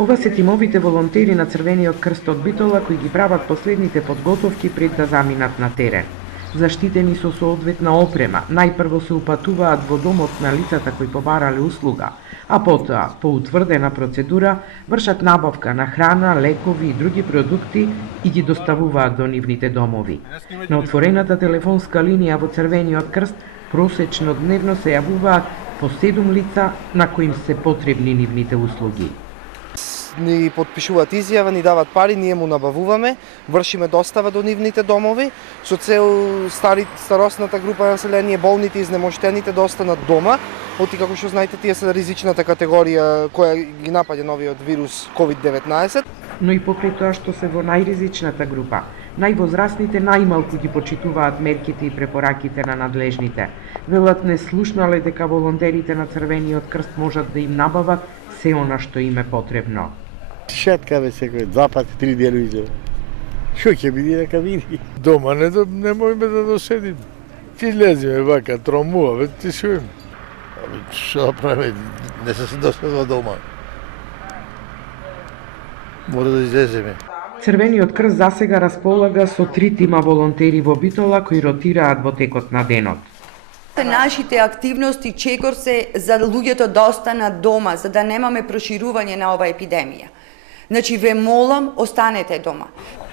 Ова се тимовите волонтери на Црвениот крст од Битола кои ги прават последните подготовки пред да заминат на терен. Заштитени со соодветна опрема, најпрво се упатуваат во домот на лицата кои побарале услуга, а потоа, по утврдена процедура, вршат набавка на храна, лекови и други продукти и ги доставуваат до нивните домови. На отворената телефонска линија во Црвениот крст просечно дневно се јавуваат по 7 лица на кои им се потребни нивните услуги. Ни подпишуваат изјава, ни дават пари, ние му набавуваме, вршиме достава до нивните домови, со цел старосната група на население, болните и изнемоштените да останат дома, оти како што знаете тие се ризичната категорија која ги напаѓа новиот вирус COVID-19. Но и покрај тоа што се во најризичната група, највозрастните најмалку ги почитуваат мерките и препораките на надлежните. Велат не слушнале дека волонтерите на Црвениот крст можат да им набават се она што им е потребно. Шеткаме секој 2 пати, 3 делујзе. Што ќе биде дека види? Дома не можеме да доседиме. Ти леземе вака, тромува, ти што им? Што да правиме? Не се доседува дома. Мора да излеземе. Црвениот крст засега располага со 3 тима волонтери во Битола кои ротираат во текот на денот. Нашите активности чекор се за луѓето да останат дома, за да немаме проширување на ова епидемија. Значи, ве молам, останете дома.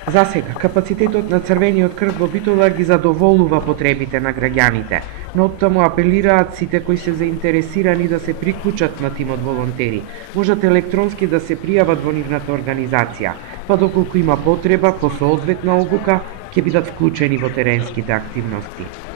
Засега, капацитетот на Црвениот крст во Битола ги задоволува потребите на граѓаните, но оттаму апелираат сите кои се заинтересирани да се приклучат на тимот волонтери. Можат електронски да се пријават во нивната организација, па доколку има потреба по соодветна обука, ќе бидат вклучени во теренските активности.